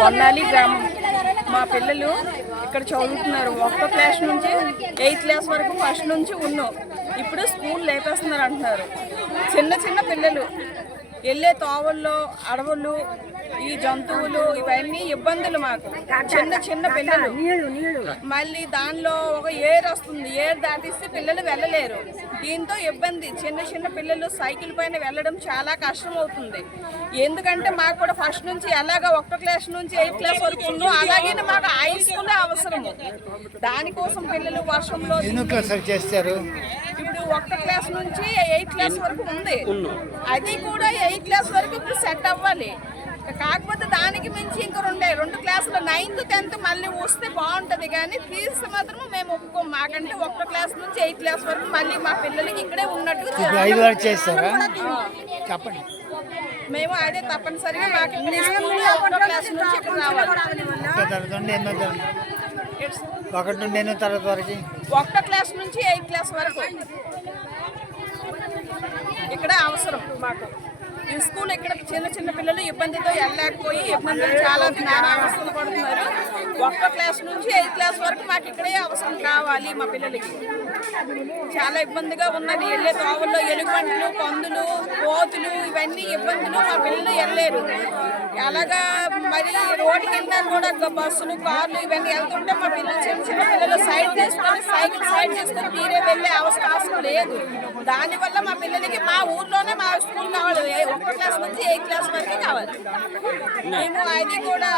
పొన్నాలి గ్రామం. మా పిల్లలు ఇక్కడ చదువుతున్నారు. ఒక్క క్లాస్ నుంచి ఎయిత్ క్లాస్ వరకు ఫస్ట్ నుంచి ఉన్నాం. ఇప్పుడు స్కూల్ లేపేస్తున్నారు అంటున్నారు. చిన్న చిన్న పిల్లలు. వెళ్ళే తోవల్లో అడవులు ఈ జంతువులు ఇవన్నీ ఇబ్బందులు మాకు. చిన్న చిన్న పిల్లలు. మళ్ళీ దానిలో ఒక ఏర్ వస్తుంది. ఏర్ దాటిస్తే పిల్లలు వెళ్ళలేరు. దీంతో ఇబ్బంది. చిన్న చిన్న పిల్లలు సైకిల్ పైన వెళ్ళడం చాలా కష్టం అవుతుంది. ఎందుకంటే మాకు కూడా ఫస్ట్ నుంచి ఎలాగ ఒక్క క్లాస్ నుంచి ఎయిత్ క్లాస్ వరకు ఉందో అలాగే మాకు హై స్కూల్ అవసరము. దానికోసం పిల్లలు వర్షంలో చేస్తారు? ఒక్క క్లాస్ నుంచి ఎయిత్ క్లాస్ వరకు ఉంది. అది కూడా ఎయిత్ క్లాస్ వరకు ఇప్పుడు సెట్ అవ్వాలి. కాకపోతే దానికి మించి ఇంకా రెండే రెండు క్లాసులు నైన్త్ టెన్త్ మళ్ళీ వస్తే బాగుంటది కానీ ఫీజు మాత్రం మేము ఒప్పుకోం. మాకంటే ఒక్క క్లాస్ నుంచి ఎయిత్ క్లాస్ వరకు మళ్ళీ మా పిల్లలకి ఇక్కడే ఉన్నట్టు చెప్పండి. మేము అదే తప్పనిసరిగా మాకు స్కూల్ ఒక్క క్లాస్ నుంచి ఇక్కడ రావాలి. ఒకటి నుండి ఎన్నో తరగతి వరకు. ఒక్క క్లాస్ నుంచి ఎయిత్ క్లాస్ వరకు. ఇక్కడ అవసరం మాకు. స్కూల్ ఇక్కడ చిన్న చిన్న పిల్లలు ఇబ్బందితో వెళ్ళలేకపోయి ఇబ్బందులు చాలా అవసరం పడుతున్నారు. ఒక్క క్లాస్ నుంచి ఎయిత్ క్లాస్ వరకు మాకు ఇక్కడే అవసరం కావాలి మా పిల్లలకి. చాలా ఇబ్బందిగా ఉన్నది. వెళ్ళే తోవల్లో ఎలుగుబంట్లు పందులు కోతులు ఇవన్నీ ఇబ్బందులు మా పిల్లలు వెళ్ళలేరు. అలాగా మరి రోడ్డుకి వెళ్ళినా కూడా బస్సులు కార్లు ఇవన్నీ వెళ్తుంటే మా పిల్లలు చిన్న చిన్న పిల్లలు సైడ్ చేసుకొని సైకిల్ సైడ్ చేసుకొని మీరే వెళ్ళే అవకాశం లేదు. దానివల్ల మా పిల్లలకి మా ఊర్లోనే మా స్కూల్ కావాలి. ఏ- ఒక్క క్లాస్ నుంచి ఎయిత్ క్లాస్ వరకు కావాలి మేము అది కూడా